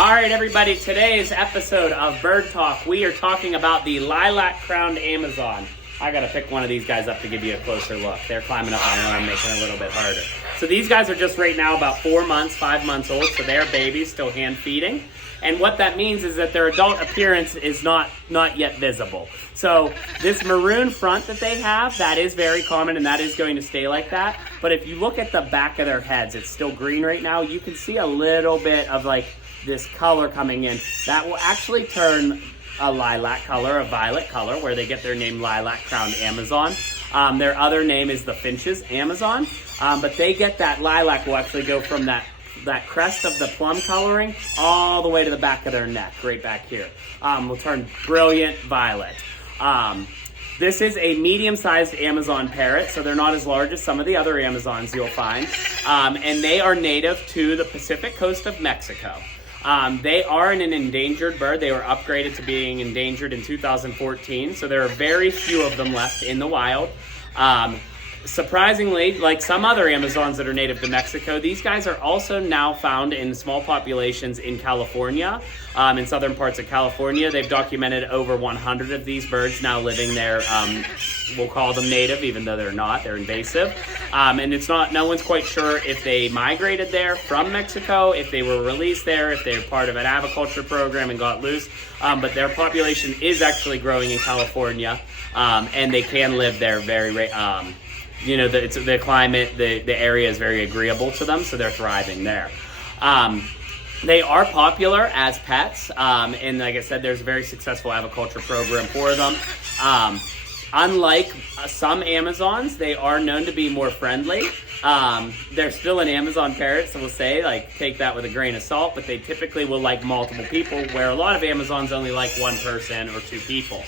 All right, everybody, today's episode of Bird Talk, we are talking about the lilac-crowned Amazon. I gotta pick one of these guys up to give you a closer look. They're climbing up my arm, making it a little bit harder. So these guys are just right now about 5 months old, so they're babies, still hand feeding. And what that means is that their adult appearance is not yet visible. So this maroon front that they have, that is very common and that is going to stay like that. But if you look at the back of their heads, it's still green right now. You can see a little bit of like this color coming in. That will actually turn a lilac color, a violet color, where they get their name lilac-crowned Amazon. Their other name is the Finch's Amazon. But they get that lilac will actually go from that crest of the plum coloring all the way to the back of their neck, right back here. Will turn brilliant violet. This is a medium-sized Amazon parrot, so they're not as large as some of the other Amazons you'll find. And they are native to the Pacific coast of Mexico. They are an endangered bird. They were upgraded to being endangered in 2014, so there are very few of them left in the wild. Surprisingly, like some other Amazons that are native to Mexico, these guys are also now found in small populations in California, in southern parts of California. They've documented over 100 of these birds now living there. We'll call them native, even though they're not. They're invasive. And it's not, no one's quite sure if they migrated there from Mexico, if they were released there, if they're part of an aviculture program and got loose. But their population is actually growing in California, and they can live there very, the climate, the area is very agreeable to them, so they're thriving there. They are popular as pets, and like I said, there's a very successful aviculture program for them. Unlike some Amazons, they are known to be more friendly. They're still an Amazon parrot, so we'll say, like, take that with a grain of salt, but they typically will like multiple people, where a lot of Amazons only like one person or two people.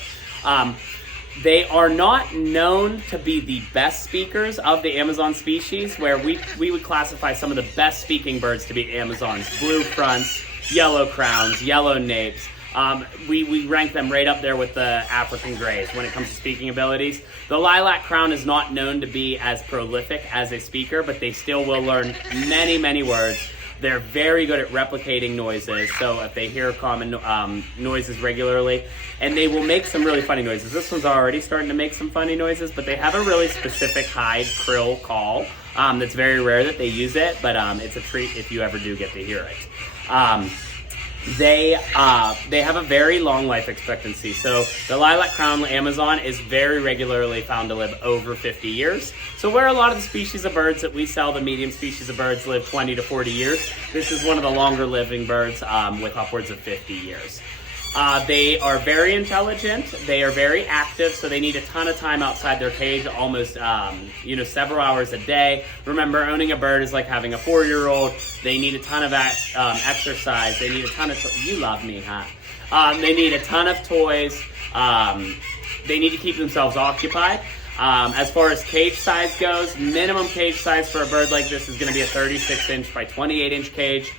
They are not known to be the best speakers of the Amazon species, where we would classify some of the best speaking birds to be Amazons. Blue fronts, yellow crowns, yellow napes. We rank them right up there with the African greys when it comes to speaking abilities. The lilac crown is not known to be as prolific as a speaker, but they still will learn many, many words. They're very good at replicating noises, so if they hear common noises regularly, and they will make some really funny noises. This one's already starting to make some funny noises, but they have a really specific high krill call that's very rare that they use it, but it's a treat if you ever do get to hear it. They have a very long life expectancy. So the lilac crown Amazon is very regularly found to live over 50 years. So where a lot of the species of birds that we sell, the medium species of birds, live 20 to 40 years, this is one of the longer living birds with upwards of 50 years. They are very intelligent, they are very active, so they need a ton of time outside their cage, almost several hours a day. Remember, owning a bird is like having a 4-year-old. They need a ton of exercise, they need a ton of, you love me, huh? They need a ton of toys, they need to keep themselves occupied. As far as cage size goes, minimum cage size for a bird like this is going to be a 36-inch by 28-inch cage.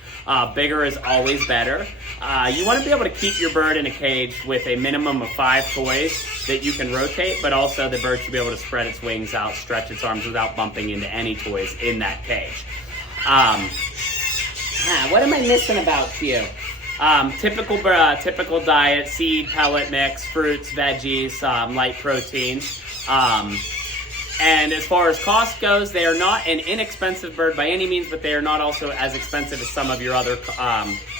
Bigger is always better. You want to be able to keep your bird in a cage with a minimum of 5 toys that you can rotate, but also the bird should be able to spread its wings out, stretch its arms without bumping into any toys in that cage. What am I missing about you? Typical diet: seed, pellet mix, fruits, veggies, light proteins. And as far as cost goes, they are not an inexpensive bird by any means, but they are not also as expensive as some of your other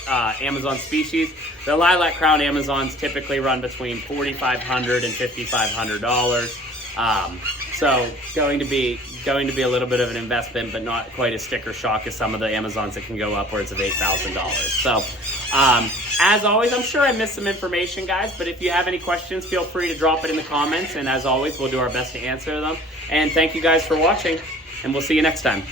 Amazon species. The lilac crown Amazons typically run between $4,500 and $5,500. So going to be a little bit of an investment, but not quite a sticker shock as some of the Amazons that can go upwards of $8,000. So as always, I'm sure I missed some information, guys, but if you have any questions, feel free to drop it in the comments, and as always, we'll do our best to answer them. And thank you guys for watching, and we'll see you next time.